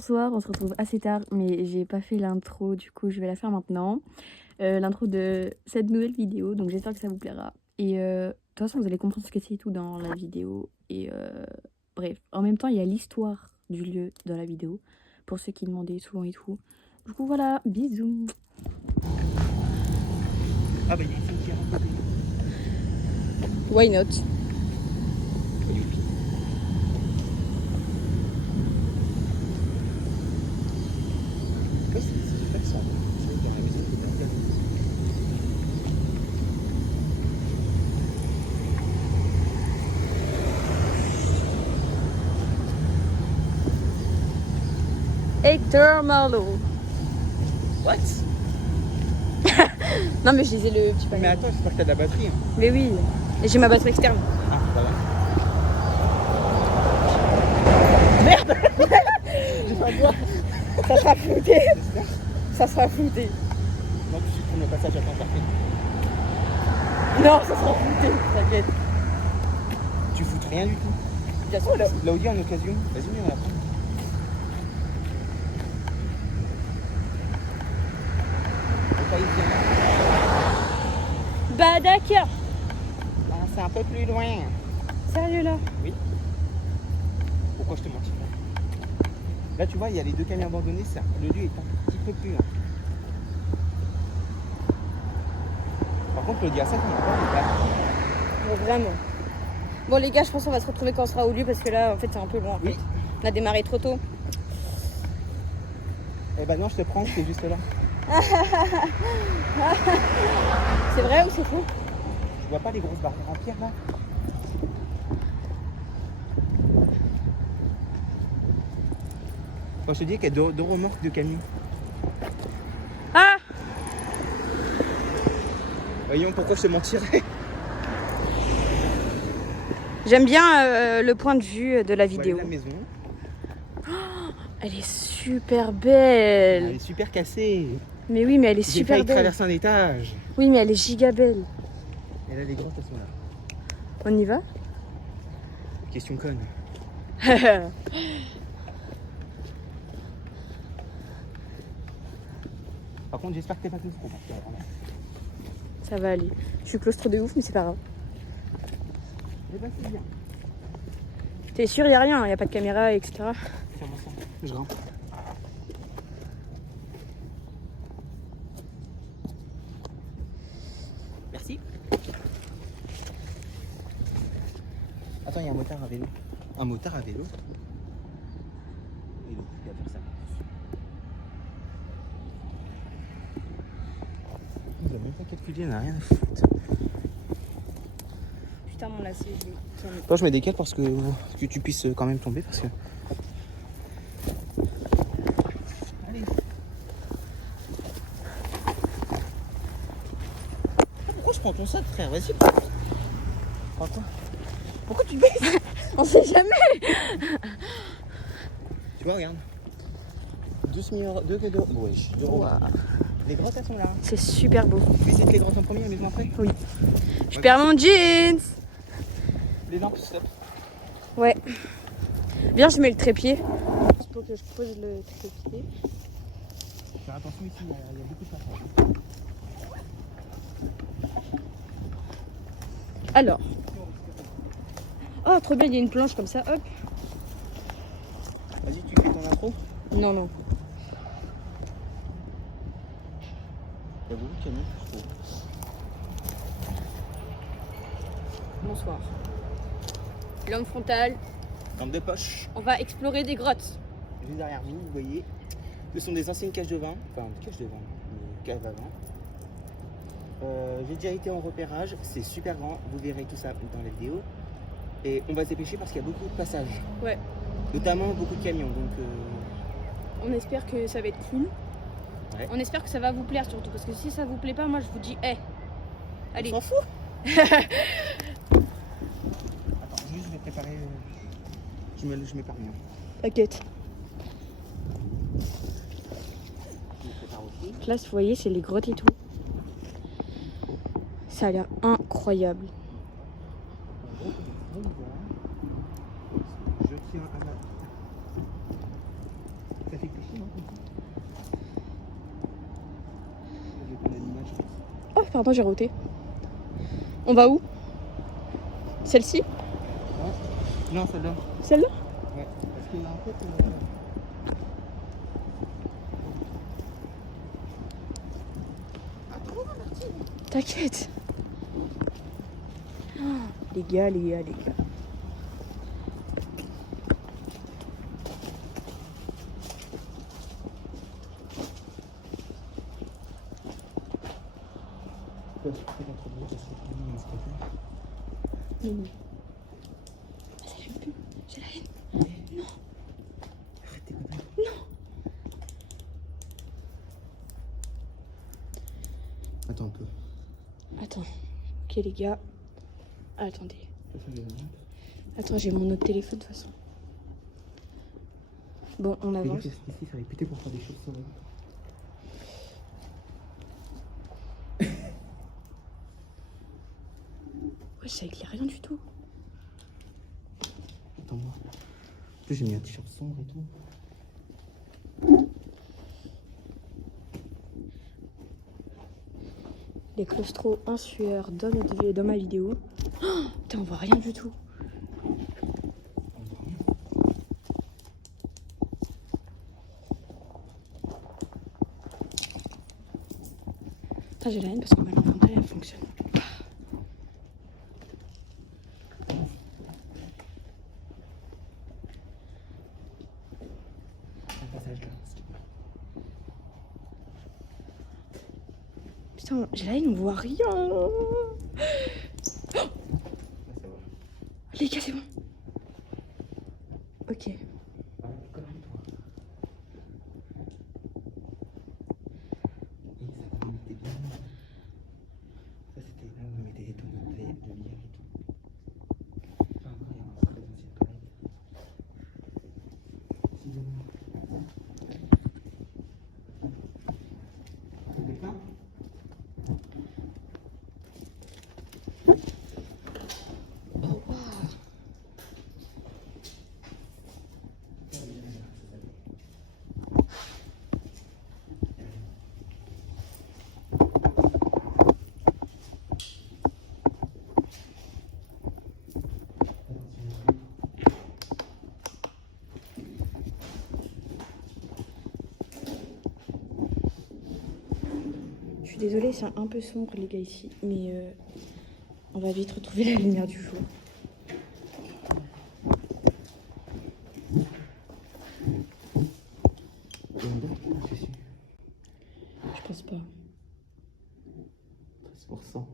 bonsoir, on se retrouve assez tard, mais j'ai pas fait l'intro, du coup je vais la faire maintenant. L'intro de cette nouvelle vidéo, donc j'espère que ça vous plaira. Et de toute façon, vous allez comprendre ce que c'est et tout dans la vidéo. Et bref, en même temps, il y a l'histoire du lieu dans la vidéo, pour ceux qui demandaient souvent et tout. Du coup, voilà, bisous. Ah bah il y a une fille qui rentre. Why not? C'est super ça. C'est dans la maison qui est derrière. Hector Marlowe. What? Non, mais je disais le petit panneau. Mais attends, j'espère que t'as de la batterie. Hein. Mais oui, et j'ai ma batterie externe. Ah, voilà. Merde. J'ai pas le droit. Ça sera flouté. J'espère. Ça sera flouté. Non, tu supprimes le passage à temps parfait. Non, ça sera flouté, t'inquiète. Tu foutes rien du tout. Bien sûr, là. L'Audi en occasion. Vas-y, on va la prendre. Le parisien. Bah d'accord. Ah, c'est un peu plus loin. Sérieux là? Oui. Pourquoi je te mentirais? Là, tu vois, il y a les deux camions abandonnés. Ça. Le lieu est un petit peu plus loin. Par contre, l'Audi A5, il est pas. Bon, vraiment. Bon les gars, je pense qu'on va se retrouver quand on sera au lieu parce que là, en fait, c'est un peu loin. Oui. On a démarré trop tôt. Eh ben non, je te prends, c'est juste là. C'est vrai ou c'est faux? Tu vois pas les grosses barrières en pierre là? Quand je te dis qu'il y a deux remorques de camions. Ah! Voyons pourquoi je te mentirais. J'aime bien le point de vue de la vidéo. Voilà la maison. Elle est super Elle belle. est super cassée. Mais oui, mais elle est J'ai super failli belle. traverser un étage. Oui, mais elle est giga belle. Et là, les grottes, elles sont là. On y va? Question conne. Par contre, j'espère que t'es pas trop. Ça va aller. Je suis claustro de ouf, mais c'est pas grave. Eh ben, c'est bien. T'es sûr, y a rien, y a pas de caméra, etc. Tiens-moi ça. Je rentre. Merci. Attends, il y a un motard à vélo. Un motard à vélo. Et donc, il va faire ça. Il a même pas calculé, il a rien à foutre. Putain, mon lacet, je l'ai. Toi, je mets des câbles parce que tu puisses quand même tomber parce que. Allez. Pourquoi je prends ton sac, frère? Vas-y. Prends-toi. Pourquoi tu baisses? On sait jamais. Tu vois, regarde. 2 cadeaux. Wesh, d'euros. Wow. Les grottes, elles sont là. C'est super beau. Tu visites les grottes en premier, la maison après? Oui. Je perds mon jeans. Les lampes, stop. Ouais. Viens, je mets le trépied. Pour que je pose le trépied. Faire attention ici, il y a beaucoup de passages. Alors. Oh, trop bien, il y a une planche comme ça. Hop. Vas-y, tu fais ton intro. Non, non. Il y a beaucoup de camions, je trouve. Bonsoir. L'homme frontal. Lampe de poche. On va explorer des grottes. Juste derrière vous, vous voyez, ce sont des anciennes cages de vin. Enfin, cages de vin, caves à vin. J'ai déjà été en repérage, c'est super grand, vous verrez tout ça dans la vidéo. Et on va se dépêcher parce qu'il y a beaucoup de passages. Ouais. Notamment beaucoup de camions, donc On espère que ça va être cool. Ouais. On espère que ça va vous plaire surtout. Parce que si ça vous plaît pas, moi je vous dis, allez. on s'en fout. Attends, juste je vais préparer. Je m'épargne. T'inquiète. Je me prépare aussi. Là, vous voyez, c'est les grottes et tout. Ça a l'air incroyable. Je tiens à la. pardon, j'ai roté. On va où? Celle-ci? Non, celle-là. Celle-là? Ouais, parce qu'il y a en fait. T'inquiète. Oh, les gars, les gars, les gars. Non. Ça fait plus. J'ai la haine. Non. Arrête tes conneries. Non. Attends un peu. Attends. Ok les gars. Attendez. Attends, j'ai mon autre téléphone de toute façon. Bon, on avance. Ici, c'est réputé pour faire des choses sauvages. Ouais, ça éclaire rien du tout. Attends-moi. En plus, j'ai mis un t-shirt sombre et tout. Les claustros en sueur dans ma vidéo. Oh, putain, on voit rien du tout. Putain, j'ai la haine parce que ma lampe frontale elle fonctionne. Un passage là. Putain, j'ai la haine, on voit rien. Oh, les gars, c'est bon. Ok. Ça, c'était là où on mettait les tonnes de bière et tout. Enfin, encore, il y a encore des anciennes toilettes. T'es plein? Oh, waouh. Je suis désolée, c'est un peu sombre les gars ici, mais on va vite retrouver la lumière du jour. Je pense pas. 13%.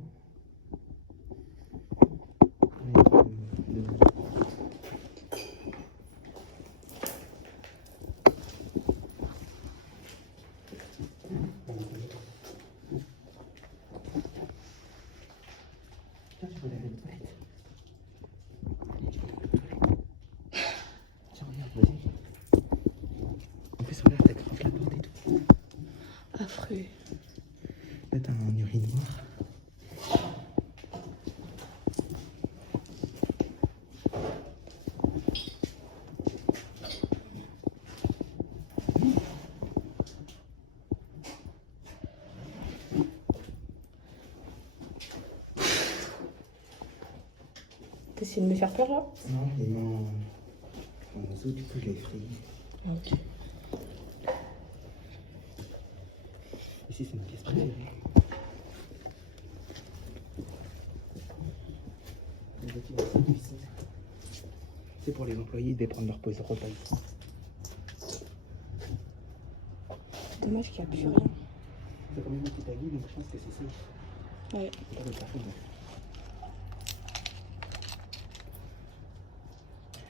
Tiens, regarde, vas-y. En plus, regarde, t'as grave la porte et tout. Affreux. Là, t'as un urinoir. T'essayes de me faire peur là? Non, il m'a en zoo, du coup, je l'ai effrayé. Ok. Ici, c'est ma pièce préférée. C'est pour les employés de prendre leur pause repas ici. Dommage qu'il n'y a plus rien. C'est quand même une petite avis, donc je pense que c'est safe. Ouais. C'est pas de parfum.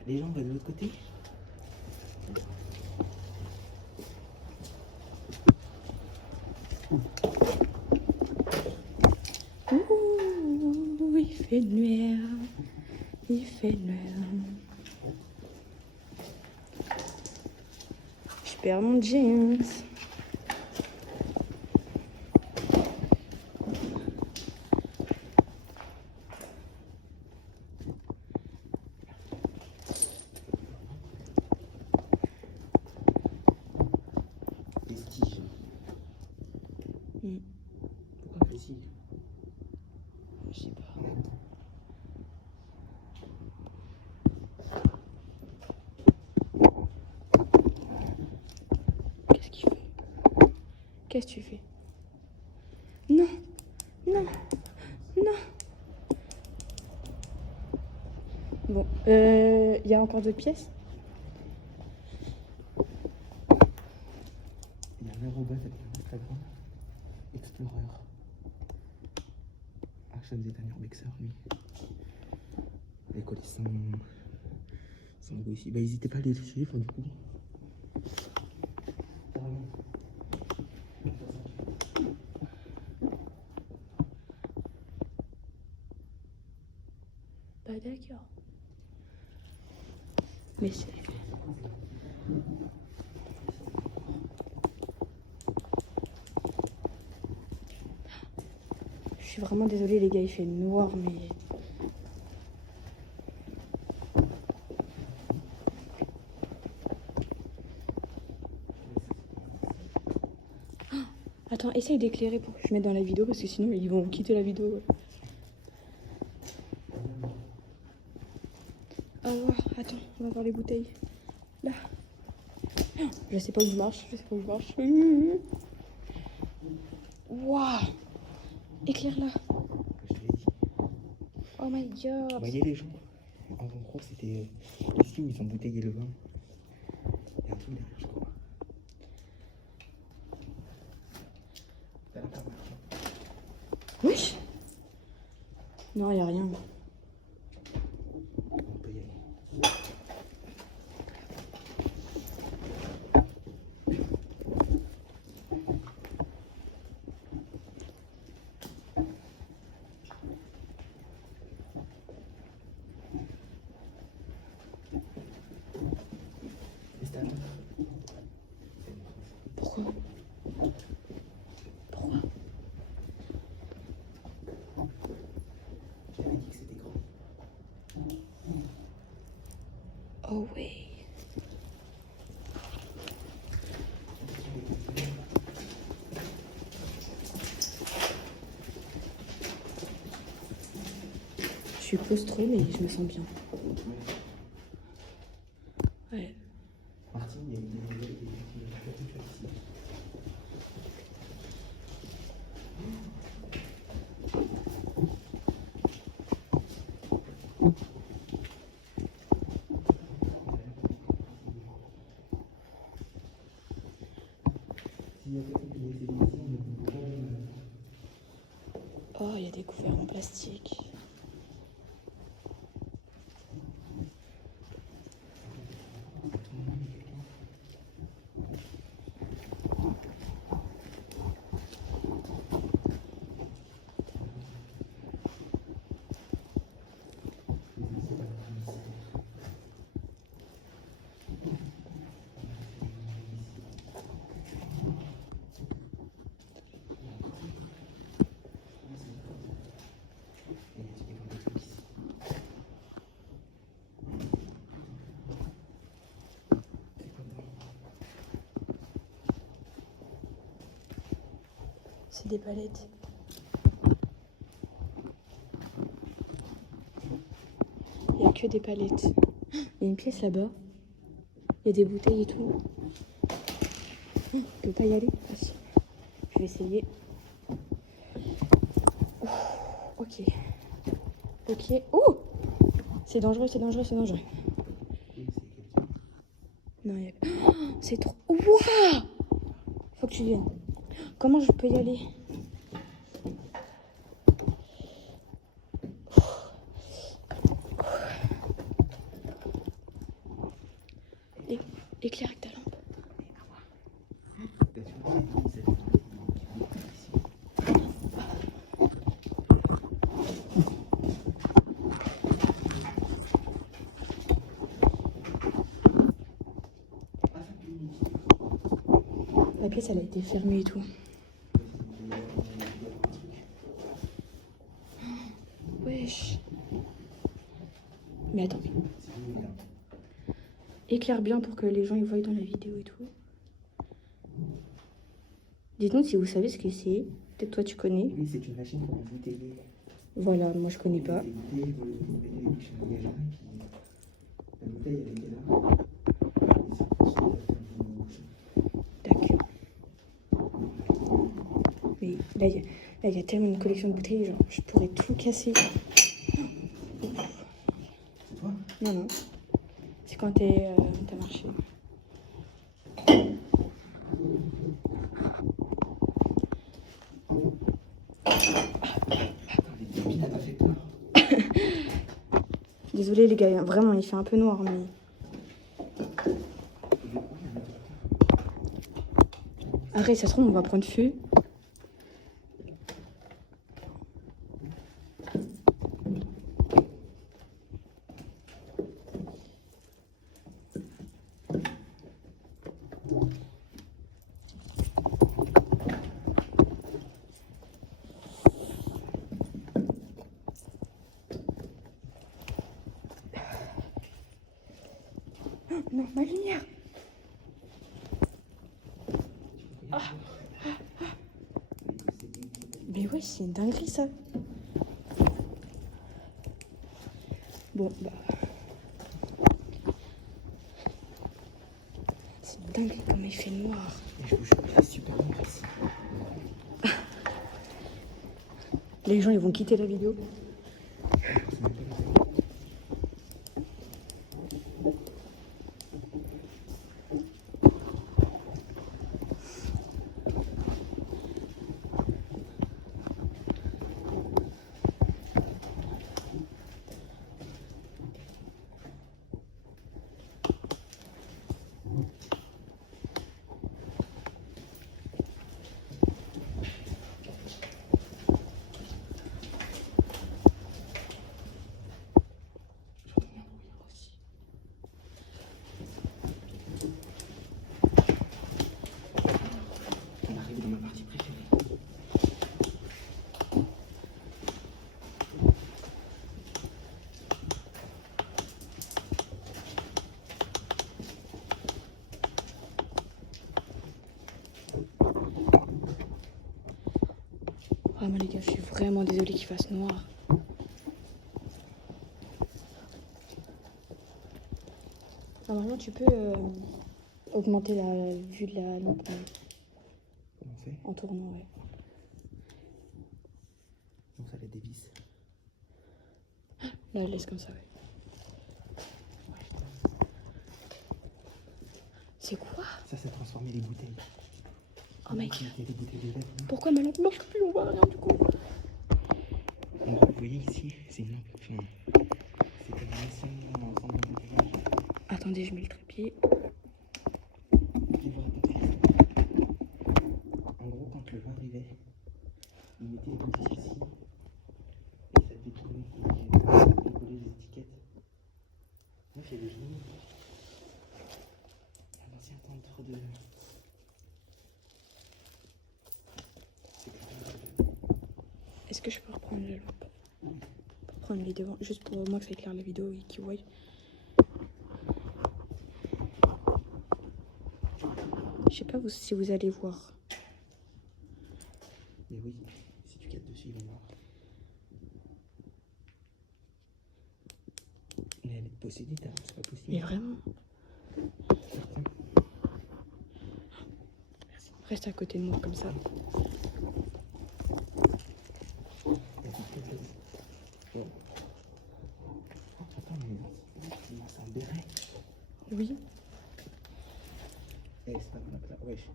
Les gens vont de l'autre côté. Ouh, il fait nuit. Il fait nuit. Je perds mon jeans. Vestige. Mm. Pourquoi vestige? Qu'est-ce que tu fais? Non, non, non. Bon, il y a encore d'autres pièces? Il y a un robot avec un Instagram. Explorer. Action designer Mixer, lui. Les colis sont beaux ici. Bah, n'hésitez pas à les suivre, du coup. Bah d'accord. Mais c'est... Je suis vraiment désolée les gars, il fait noir mais... Attends, essaye d'éclairer pour que je mette dans la vidéo parce que sinon ils vont quitter la vidéo. Ouais. Ah ouais, attends, on va voir les bouteilles. Là. Je sais pas où je marche, je sais pas où je marche. Waouh. Éclaire là. Je te l'ai dit. Oh my god. Vous voyez les gens? En gros, c'était ici où ils ont bouteillé le vin. Il y a un truc derrière, je crois. T'as la carte? Wesh. Non, y a rien. On peut y aller. Pourquoi? Pourquoi? Je t'avais dit que c'était grand. Oh oui. Je suis claustro mais je me sens bien. Ouais. Martine, il y a une nouvelle ici. Oh, il y a des couverts en plastique. C'est des palettes. Il n'y a que des palettes. Il y a une pièce là-bas. Il y a des bouteilles et tout. On peut pas y aller. Ah, si. Je vais essayer. Ok. Ok. Oh! C'est dangereux, c'est dangereux, c'est dangereux. Non, il y a... Oh, c'est trop... Wouah! Faut que tu viennes. Comment je peux y aller? Éclaire avec ta lampe. La pièce, elle a été fermée et tout. Wesh. Mais attends. Éclaire bien pour que les gens y voient dans la vidéo et tout. Dites-nous si vous savez ce que c'est. Peut-être toi tu connais. Oui, c'est une machine pour bouteiller. Voilà, moi je connais pas. La bouteille, elle était là. D'accord. Là, il y a tellement une collection de bouteilles, genre, je pourrais tout casser. C'est toi? Non, non. C'est quand t'as marché. Les copines, elle t'a fait peur. Désolée les gars, vraiment, il fait un peu noir, mais... Arrête, ça se trouve, on va prendre feu. Non, ma lumière. Ah. Mais ouais, c'est une dinguerie ça. Bon, bah... C'est une dinguerie comme il fait noir. Et je vous jure, c'est super noir ici. Les gens, ils vont quitter la vidéo. On arrive dans ma partie préférée. Ah mais les gars, je suis vraiment désolée qu'il fasse noir. Normalement, tu peux augmenter la vue de la lampe Comment on fait? en tournant, ouais. Non, ça la dévisse. Là, laisse comme ça, ouais. C'est quoi? Ça transformé les bouteilles. Oh mec, Il y a des bouteilles de verre. pourquoi ma lampe marche plus? On voit rien du coup. Donc, vous voyez ici, c'est une lampe. Enfin, c'est comme un ancien ensemble d'embouteillage. Attendez, je mets le trépied. Je vais vous raconter. En gros, quand le vin arrivait, il mettait les bouteilles ici. Et ça détournait. Il collait les étiquettes. Moi, j'ai le génie. Un ancien tendre de. Est-ce que je peux reprendre la lampe? Pour prendre les devants, juste pour moi que ça éclaire la vidéo et qu'ils voient. Je sais pas si vous allez voir. Mais oui, si tu captes dessus, il va voir. Mais elle est possédée, c'est pas possible. Mais vraiment. Certain. Reste à côté de moi comme ça. Attends, mais c'est un béret. Oui. Eh, c'est pas bon là, wesh.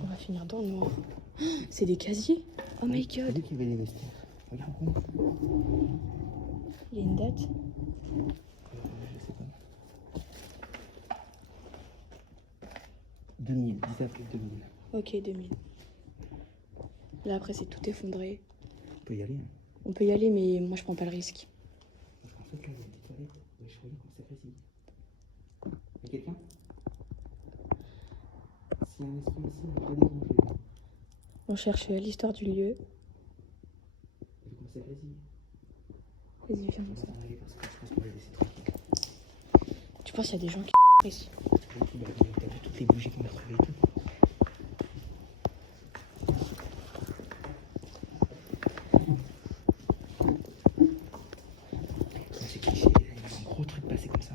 On va finir dans le noir. C'est des casiers. Oh my C'est god. lui qui veut les vestiaires. Regarde où. Il y a une date. Je sais pas. 2000, 10 avril 2000. Ok, 2000. Là après c'est tout effondré. On peut y aller. Hein. On peut y aller mais moi je prends pas le risque. Parce qu'en fait là, il y a des toilettes. Wesh, regarde comment c'est facile. Y'a quelqu'un? S'il y a un esprit ici, on va pas déranger. On cherche l'histoire du lieu. Vu comment c'est facile. Vas-y, viens. On va s'en aller parce que je pense qu'on va les laisser tranquilles. Tu penses qu'il y a des gens qui ici? Et puis, bah, t'as vu toutes les bougies qu'on a retrouvées et tout. C'est cliché, il y a un gros truc passé comme ça.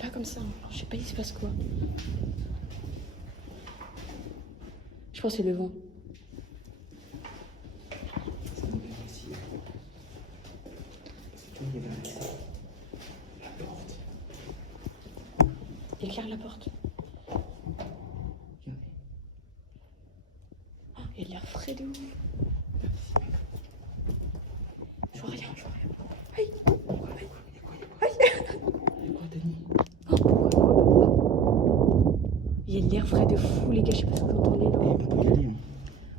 pas comme ça. Je sais pas, il se passe quoi. Je pense que c'est le vent. Éclaire la porte. Oh, il a l'air frais de ouf. Je vois rien, je vois rien. Aïe. Il a l'air frais de fou, les gars. Je sais pas ce que vous entendez. Non.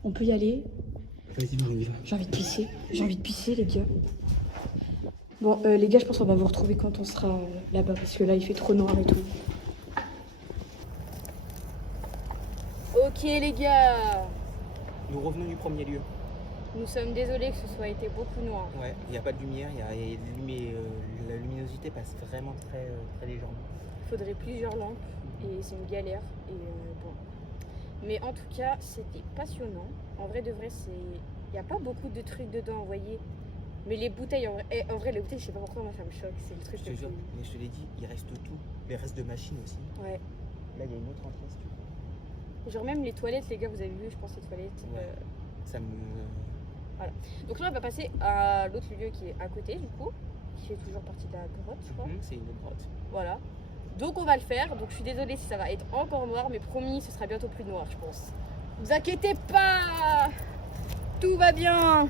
On peut y aller. Vas-y, on y va. J'ai envie de pisser. J'ai envie de pisser, les gars. Bon, les gars, je pense qu'on va vous retrouver quand on sera là-bas. Parce que là, il fait trop noir et tout. Ok, les gars. Nous revenons du premier lieu. Nous sommes désolés que ce soit été beaucoup noir. Ouais, il n'y a pas de lumière, la luminosité passe vraiment très légèrement. Il faudrait plusieurs lampes et c'est une galère. Et bon. Mais en tout cas, c'était passionnant. En vrai de vrai, il n'y a pas beaucoup de trucs dedans, vous voyez. Mais les bouteilles, en vrai, les bouteilles, je sais pas pourquoi, moi ça me choque. C'est le truc Je te jure, mais je te l'ai dit, il reste tout. Les restes de machines aussi. Ouais. Là, il y a une autre entrée si tu veux. Genre même les toilettes, les gars, vous avez vu, je pense, les toilettes. Ouais. Ça me... Voilà. Donc là, on va passer à l'autre lieu qui est à côté, du coup, qui fait toujours partie de la grotte, je crois. C'est une autre grotte. Voilà. Donc on va le faire. Donc je suis désolée si ça va être encore noir, mais promis, ce sera bientôt plus noir, je pense. Vous inquiétez pas, tout va bien.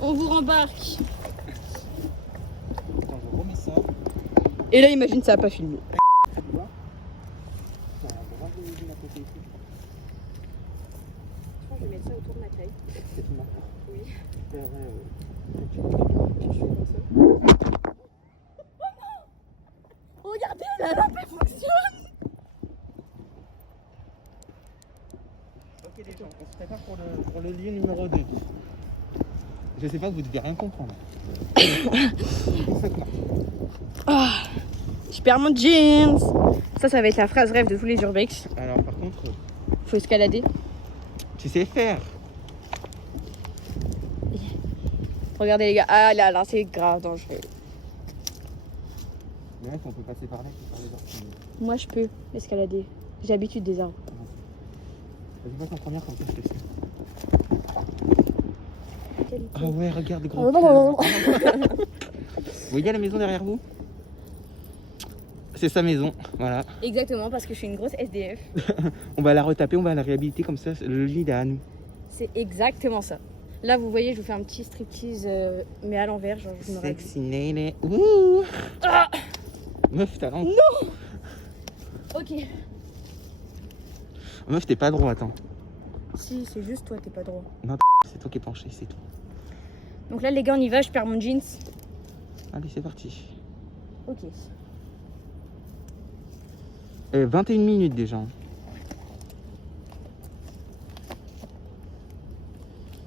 On vous rembarque. Quand je remets ça... Et là, imagine, ça a pas filmé. C'est quoi? Ça va vraiment à côté ici. Je pense que je vais mettre ça autour de ma taille. C'est une marque. Oui. Je Je fais comme ça. Regardez, la lampe elle fonctionne. Ok les gens, on se prépare pour le lieu numéro 2. Je sais pas, vous devez rien comprendre. Ah, je perds mon jeans. Ça va être la phrase rêve de tous les urbex. Alors par contre, Faut escalader. tu sais faire. Regardez les gars, ah là, c'est grave dangereux. Mais là, on peut passer par là, par les arbres. Moi je peux escalader. J'ai l'habitude des arbres. Vas-y, passe en première comme ça, je te sais. Ah ouais, regarde les gros. Vous voyez la maison derrière vous? C'est sa maison, voilà. Exactement, parce que je suis une grosse SDF. On va la retaper, on va la réhabiliter comme ça, le lit est à nous. C'est exactement ça. Là, vous voyez, je vous fais un petit striptease, mais à l'envers, genre je me rhabille. Sexy Nene. Ouh. Ah Meuf, t'as honte. non. Ok. Meuf, t'es pas droit, attends. Si, c'est juste toi, t'es pas droit. Non, c'est toi qui es penché, c'est tout. Donc là, les gars, on y va, je perds mon jeans. Allez, c'est parti. Ok. 21 minutes déjà.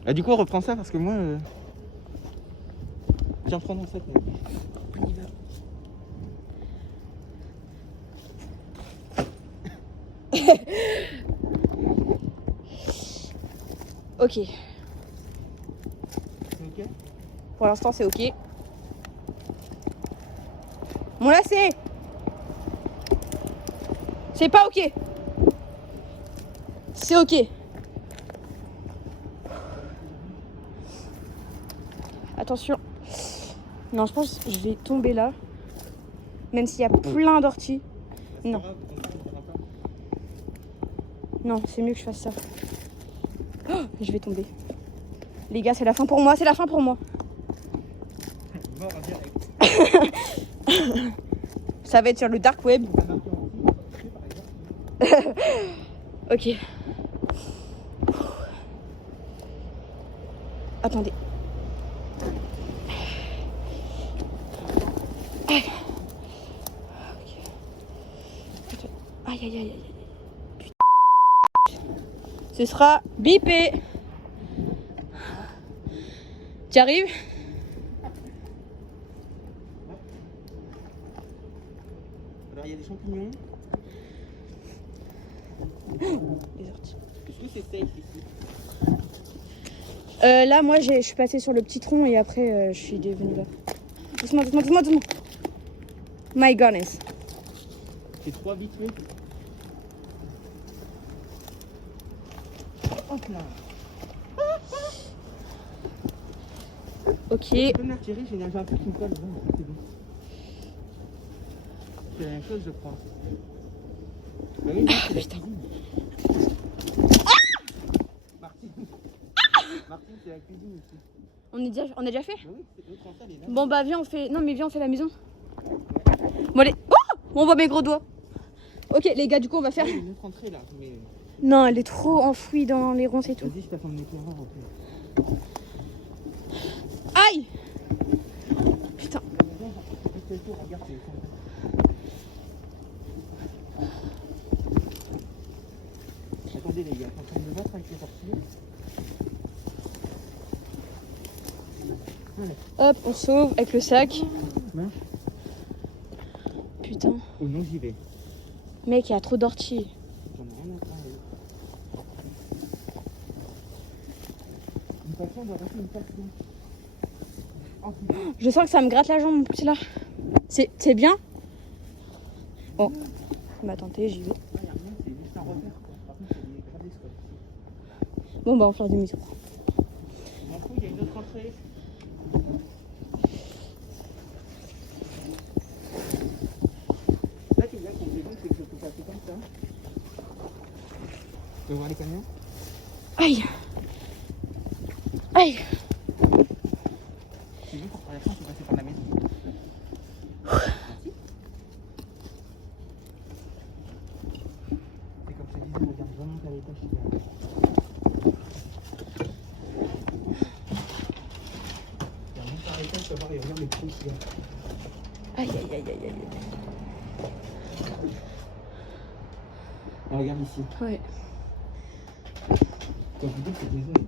Ah, du coup, on reprend ça parce que moi. J'ai reprendre ça. On y va. Ok. C'est ok? Pour l'instant, c'est ok. Mon lacet. C'est pas ok. C'est ok. Attention. Non, je pense que je vais tomber là. Même s'il y a plein d'orties. Non. Non, c'est mieux que je fasse ça. Oh, je vais tomber. Les gars, c'est la fin pour moi, c'est la fin pour moi. Mort direct. Ça va être sur le dark web. Ok. Attendez. Aïe aïe aïe aïe. Putain. Ce sera bipé. Tu arrives? Alors, il y a des champignons. Les orties. Est-ce que c'est safe ici? Là, moi, je suis passée sur le petit tronc et après, je suis devenue là. Doucement, doucement, doucement, doucement. My goodness. C'est trop habitué. Hop là. Ok. Tu peux me la retirer, j'ai un peu qui me colle. Bon, c'est bon. C'est la même chose, je crois. Bah oui, non, c'est la cuisine. Martine. Martine, c'est la cuisine ici. On a déjà fait? Bah oui, c'est l'autre en salle, elle est là. Bon bah viens on fait. Non mais viens on fait la maison. Bon allez. Oh, on voit mes gros doigts. Ok les gars du coup on va faire. Il y a une autre entrée là, mais... Non elle est trop enfouie dans les ronces et tout. Vas-y, je t'attends de l'éclaireur un peu. Aïe. Putain. Fais le tour, regarde, c'est attendez les gars, je suis en train de me battre avec les portiers. Hop on sauve avec le sac. Ouais. Putain. Oh non, j'y vais. Mec il y a trop d'orties. J'en ai rien à parler. Une passion doit rester une passion. Oh putain. Je sens que ça me gratte la jambe mon petit là. C'est bien? Bon. Bah attendez j'y vais. Ah, y a rien, c'est juste un repère quoi. Par contre, c'est des gravés quoi. Bon bah on va faire des maisons. Je m'en fous, il y a une autre entrée. Là, c'est bien qu'on fait donc, c'est que je peux passer comme ça. Tu veux voir les camions? Aïe. Aïe. C'est bien pour traverser, on peut passer par la maison. C'est comme je te disais, on regarde vraiment qu'à l'étage. Regarde par l'étage, tu vas voir, et regarde les trous qu'il y a. Aïe aïe aïe aïe aïe. Ah, regarde ici. Ouais. Quand je vous dis que cette maison est...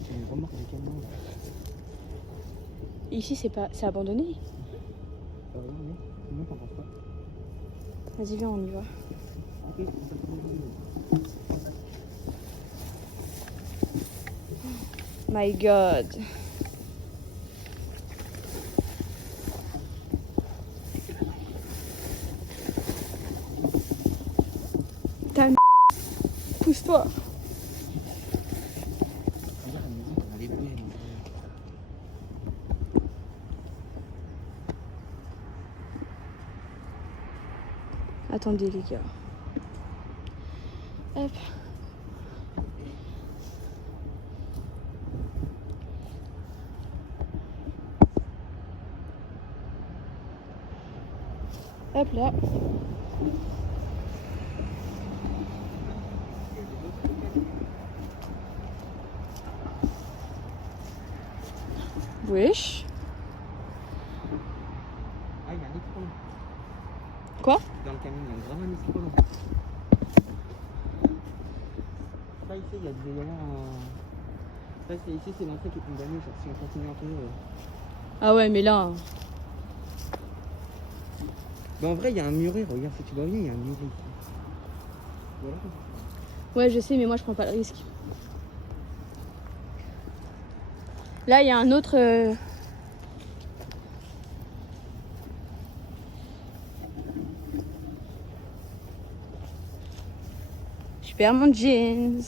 J'ai une remorque de camion là. Ici c'est abandonné. Ah ouais, mais sinon t'en penses pas. Vas-y viens on y va. Ok, on s'en fout. My god. Pousse-toi. Regarde la maison, elle est belle. Attendez les gars. Hop. Hop là. Wesh. Ah, il y a un écran. Quoi? Dans le camion, il y a vraiment un écran. Là, ici, il y a des éléments. Là, ici, c'est l'entrée qui est condamnée. Genre, si on continue un peu. Ah ouais mais là. Mais en vrai, il y a un muret. Regarde, si tu vois bien, il y a un muret ici. Voilà. Ouais je sais mais moi je prends pas le risque. Là il y a un autre. Je perds mon jeans.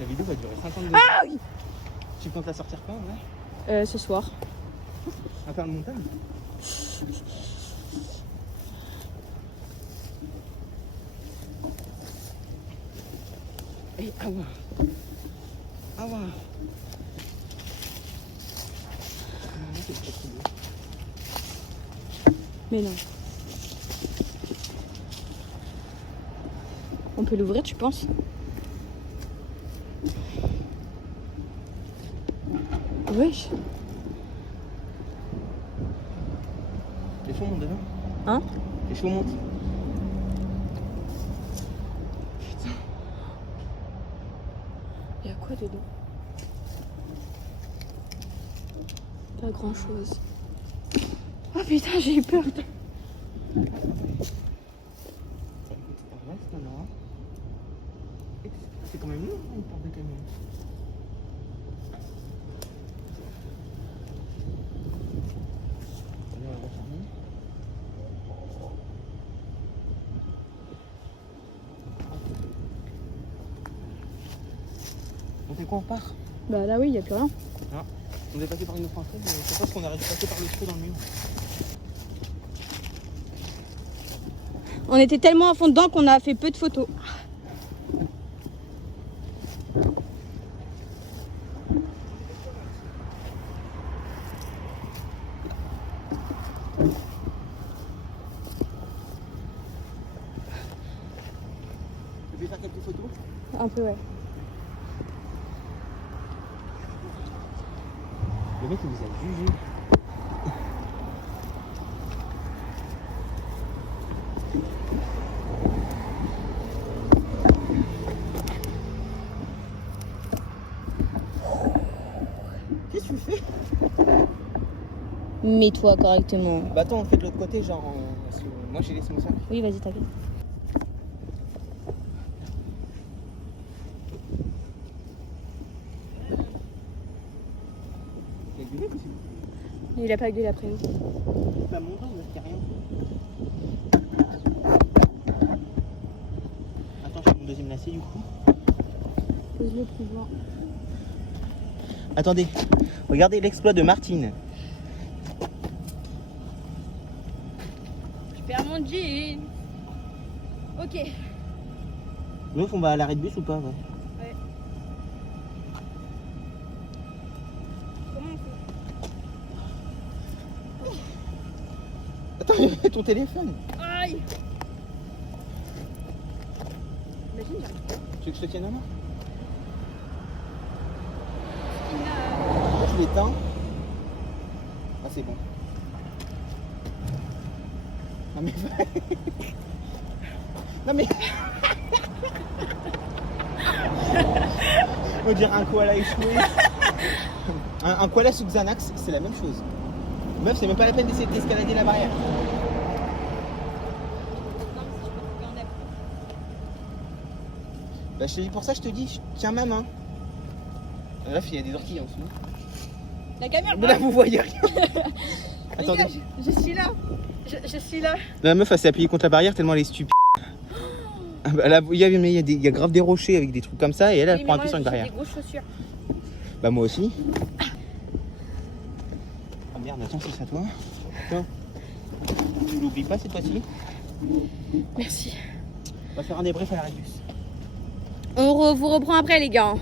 La vidéo va durer 52 Ah oui. Tu comptes la sortir quand, ouais? Ce soir. À faire le montage? Et ah ouais. Ah ouais. Non, c'est pas trop beau. Mais non. On peut l'ouvrir tu penses? Wesh. Les chevaux montent dedans? Hein? Les chevaux montent. Putain. quoi dedans? Pas grand chose. Oh putain, j'ai eu peur. C'est quand même lourd, une porte de camion. On fait quoi, on part? Bah là oui, y a plus rien. Non. On est passé par une autre entrée, mais je pense qu'on aurait dû passer par le trou dans le mur. On était tellement à fond dedans qu'on a fait peu de photos. Je vais faire quelques photos. Un peu, ouais. Le mec il nous a jugé. Qu'est-ce que tu fais? Mets-toi correctement. Bah attends, on fait de l'autre côté, genre. Parce que moi j'ai laissé mon sac. Oui, vas-y, t'inquiète. Il y a du lait aussi. Il a pas gueulé après nous. Bah mon dos, il n'y a rien. Attends, je fais mon deuxième lacet du coup. Pose-le plus loin. Attendez, regardez l'exploit de Martine. Je perds mon jean. Ok. Nous, on va à l'arrêt de bus ou pas? Ouais. Ouais. Comment on fait? Attends, il y a ton téléphone. Aïe. Imagine, j'arrive pas. Tu veux que je te tienne la main? Il a... Là, tu l'éteins. Ah, c'est bon. Non mais... non mais... On dirait un koala échoué. Un koala sous Xanax, c'est la même chose. Meuf, c'est même pas la peine d'essayer d'escalader la barrière. Non, mais si je peux trouver un app. Bah, je te dis pour ça, je te dis, tiens ma main. Là, il y a des orties en dessous. La caméra. Mais là, vous voyez rien. Attendez. Les gars, je suis là. Je suis là. La meuf, elle s'est appuyée contre la barrière tellement elle est stupide. Ah bah, là, il y a grave des rochers avec des trucs comme ça et elle, elle Oui, prend mais appui sur moi, une j'ai barrière. des grosses chaussures. Bah moi aussi. Ah merde, attends, c'est ça toi. Tiens. Tu l'oublies pas cette fois-ci. Merci. On va faire un débrief à la Radius. Vous reprend après, les gars.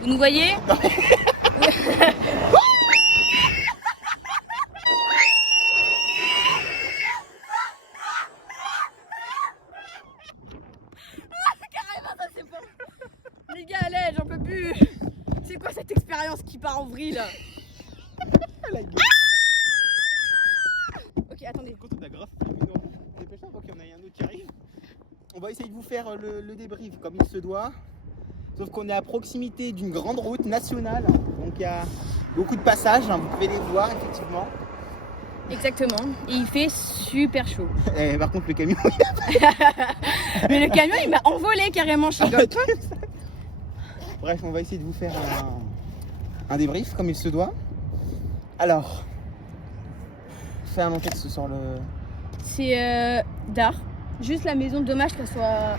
Vous nous voyez? Carrément, ça c'est bon. Les gars, allez, j'en peux plus. C'est quoi cette expérience qui part en vrille là? La gueule. Ok, attendez. Quand on a grave dépêche-toi avant qu'il y en ait un autre qui arrive. On va essayer de vous faire le débrief comme il se doit. Sauf qu'on est à proximité d'une grande route nationale. Donc il y a beaucoup de passages, hein, vous pouvez les voir effectivement. Exactement. Et il fait super chaud. Et par contre le camion. Mais le camion, il m'a envolé carrément. Je rigole pas. Bref, on va essayer de vous faire un débrief comme il se doit. Alors, fais un texte sur le... C'est d'art. Juste la maison, dommage qu'elle soit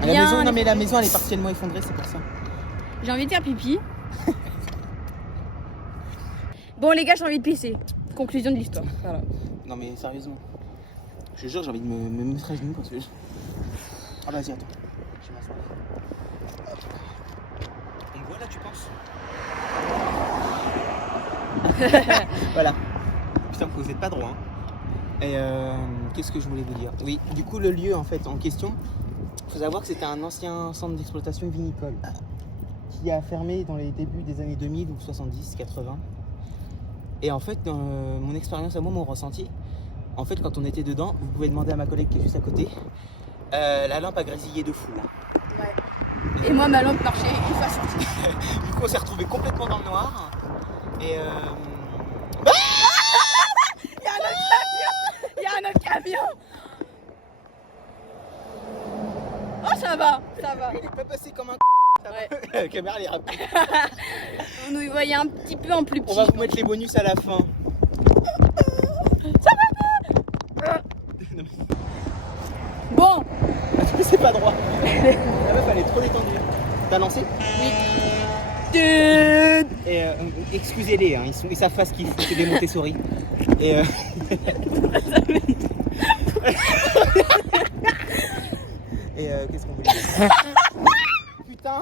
La bien... maison, non mais la maison elle est partiellement effondrée, c'est pour ça. J'ai envie de faire pipi. Bon les gars, j'ai envie de pisser. Conclusion de l'histoire. Voilà. Non mais sérieusement, je te jure j'ai envie de me mettre à genoux parce que... Ah vas-y attends, je vais m'asseoir. On me voit là tu penses? Voilà. Putain vous êtes pas droit. Hein. Et qu'est-ce que je voulais vous dire? Oui, du coup le lieu en fait en question, il faut savoir que c'était un ancien centre d'exploitation vinicole qui a fermé dans les débuts des années 2000 ou 70, 80. Et en fait, dans mon expérience à moi, mon ressenti, en fait, quand on était dedans, vous pouvez demander à ma collègue qui est juste à côté, la lampe a grésillé de fou là. Ouais. Et moi, ma lampe marchait effaçante. Du coup, on s'est retrouvés complètement dans le noir. Et Il y a un autre camion. Il y a un autre camion. Oh, ça va, ça va. il est pas passé comme un ça va. Ouais. La caméra elle est rapide. On nous voyait un petit peu en plus petit. On va vous mettre les bonus à la fin. Bon, C'est pas droit. La meuf elle est trop détendue. T'as lancé? Dude. Et excusez-les, hein, ils savent pas ce qu'ils font, c'est des Montessori. Et et qu'est-ce qu'on voulait dire? Putain!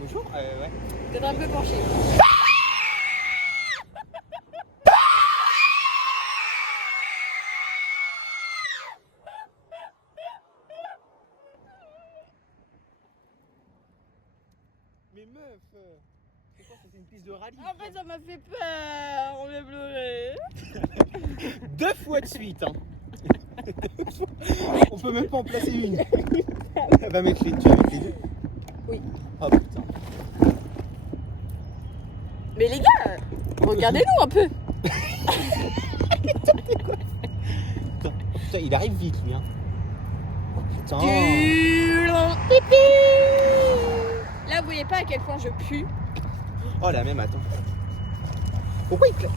Bonjour, ouais. Peut-être un peu penché. Mais meuf, c'est quoi ça? C'est une piste de rallye? En fait, ça m'a fait peur. On a pleuré. 2 fois de suite, hein. On peut même pas en placer une. Elle va mettre les, tu vas mettre les deux? Oui. Oh putain. Mais les gars, regardez-nous un peu. Putain, il arrive vite lui, hein. Oh putain. Pipi. Là, vous voyez pas à quel point je pue. Oh la même, attends. Pourquoi il plaît?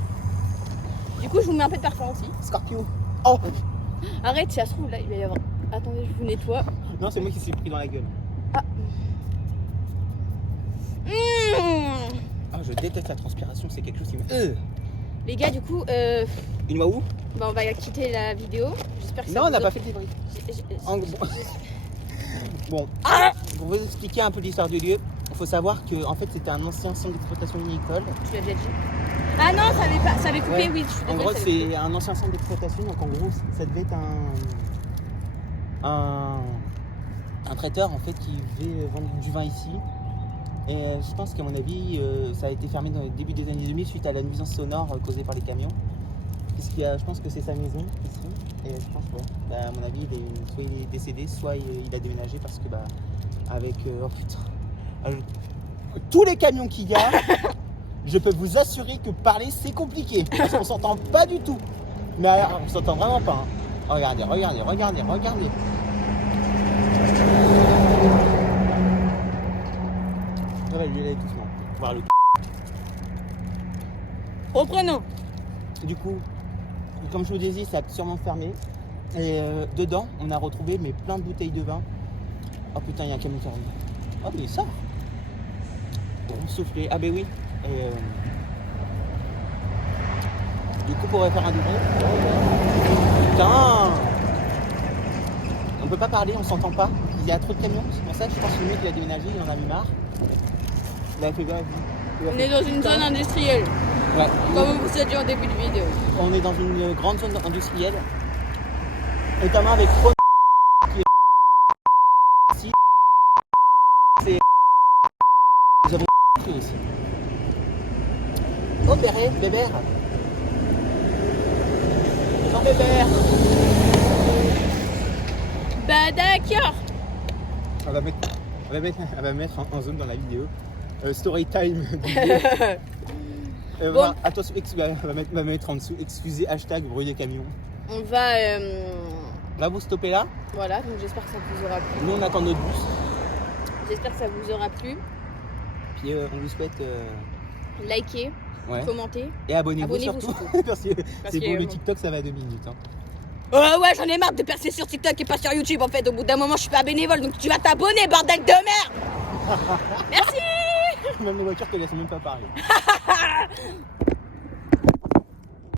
Du coup, je vous mets un peu de parfum aussi. Scorpio. Oh Arrête, si ça se trouve, là, il va y avoir... Attendez, je vous nettoie. non, c'est moi qui s'est pris dans la gueule. Ah, je déteste la transpiration, c'est quelque chose qui me... Les gars, du coup, Une waouh? bah, on va quitter la vidéo. J'espère que ça Non, on n'a vous pas a- fait de débrief. J'ai- En gros- Bon, pour vous expliquer un peu l'histoire du lieu, il faut savoir que en fait c'était un ancien centre d'exploitation vinicole. Tu l'as déjà dit. Ah non, ça avait coupé, Ouais. oui. Je suis En désolée, gros, ça avait coupé. c'est un ancien centre d'exploitation, donc en gros, ça devait être un traiteur en fait qui devait vendre du vin ici. Et je pense qu'à mon avis, ça a été fermé dans le début des années 2000 suite à la nuisance sonore causée par les camions. Puisqu'il y a, je pense que c'est sa maison ici. Et je pense, ouais, bah, à mon avis, soit il est décédé, soit il a déménagé parce que, bah, avec. Oh putain. Tous les camions qu'il y a, je peux vous assurer que parler c'est compliqué. Parce qu'on s'entend pas du tout. Mais alors, on s'entend vraiment pas. Hein. Regardez, regardez, regardez, regardez. On va lui aller doucement. Voir le. Reprenons. Du coup, comme je vous disais, ça a sûrement fermé. Et dedans, on a retrouvé mais plein de bouteilles de vin. Oh putain, il y a un camion qui arrive. Oh mais ça. Bon, souffler. Ah ben oui. Et, du coup, pour faire un doublon. Putain. On peut pas parler, on s'entend pas. Il y a trop de camions. C'est pour ça que je pense que le mec il a déménagé, il en a eu marre. Il a fait grave. On est dans une zone industrielle, Ouais. comme vous avez dit au début de vidéo. On est dans une grande zone industrielle, notamment avec trop qui est ici. C'est nous avons pris aussi. Oh Béré, Bébert. Jean Bébert. Bah d'accord. Elle va mettre en zone dans la vidéo. Story time. Bon. Attention, elle va mettre en dessous, excusez, hashtag bruit des camions. On va... Là, vous stoppez là. Voilà, donc j'espère que ça vous aura plu. Nous, on attend notre bus. J'espère que ça vous aura plu. Puis, on vous souhaite... Likez, ouais. commentez. Et abonnez-vous Abonnez-vous surtout. surtout. Parce que c'est que, beau, le bon. TikTok, ça va à 2 minutes. Hein. Ouais, j'en ai marre de percer sur TikTok et pas sur YouTube en fait. Au bout d'un moment, je suis pas bénévole, donc tu vas t'abonner, bordel de merde. Merci. Même les voitures te laissent même pas parler.